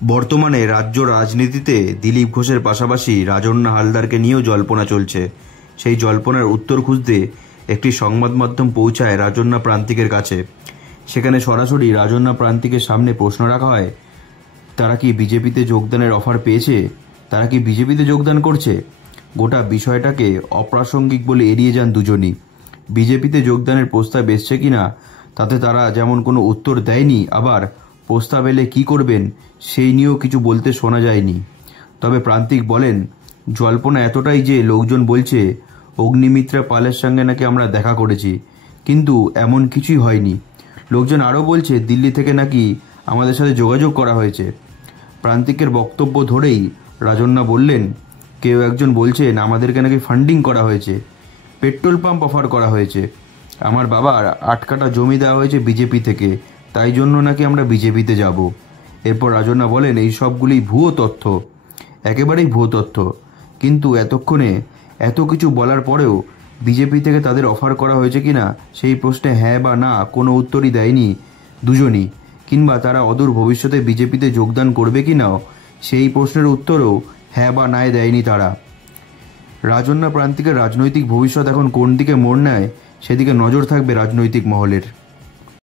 বর্তমানে রাজ্য রাজনীতিতে দিলীপ ঘোষের পাশাপাশি রাজন্না হালদারকে নিয়েও জল্পনা চলছে। সেই জল্পনার উত্তর খুঁজতে একটি সংবাদ মাধ্যম পৌঁছায় রাজন্না প্রান্তিকের কাছে। সেখানে সরাসরি রাজন্না প্রান্তিকের সামনে প্রশ্ন রাখা হয়, তারা কি বিজেপিতে যোগদানের অফার পেয়েছে? তারা কি বিজেপিতে যোগদান করছে? গোটা বিষয়টাকে অপ্রাসঙ্গিক বলে এড়িয়ে যান দুজনই। বিজেপিতে যোগদানের প্রস্তাব এসছে কিনা তাতে তারা যেমন কোনো উত্তর দেয়নি, আবার প্রস্তাব এলে কী করবেন সেই নিয়েও কিছু বলতে শোনা যায়নি। তবে প্রান্তিক বলেন, জল্পনা এতটাই যে লোকজন বলছে অগ্নিমিত্রা পালের সঙ্গে নাকি আমরা দেখা করেছি, কিন্তু এমন কিছুই হয়নি। লোকজন আরও বলছে দিল্লি থেকে নাকি আমাদের সাথে যোগাযোগ করা হয়েছে। প্রান্তিকের বক্তব্য ধরেই রাজন্না বললেন, কেউ একজন বলছেন আমাদেরকে নাকি ফান্ডিং করা হয়েছে, পেট্রোল পাম্প অফার করা হয়েছে, আমার বাবার ৮ কাঠা জমি দেওয়া হয়েছে বিজেপি থেকে, তাই জন্য নাকি আমরা বিজেপিতে যাব। এরপর রাজন্না বলেন, এই সবগুলি ভুয়ো তথ্য, একেবারেই ভুয়ো তথ্য। কিন্তু এতক্ষণে এত কিছু বলার পরেও বিজেপি থেকে তাদের অফার করা হয়েছে কিনা সেই প্রশ্নে হ্যাঁ বা না কোনো উত্তরই দেয়নি দুজনই, কিংবা তারা অদূর ভবিষ্যতে বিজেপিতে যোগদান করবে কি নাও সেই প্রশ্নের উত্তরও হ্যাঁ বা নায় দেয়নি তারা। রাজন্না প্রান্তিকের রাজনৈতিক ভবিষ্যৎ এখন কোন দিকে মোড় নেয় সেদিকে নজর থাকবে রাজনৈতিক মহলের।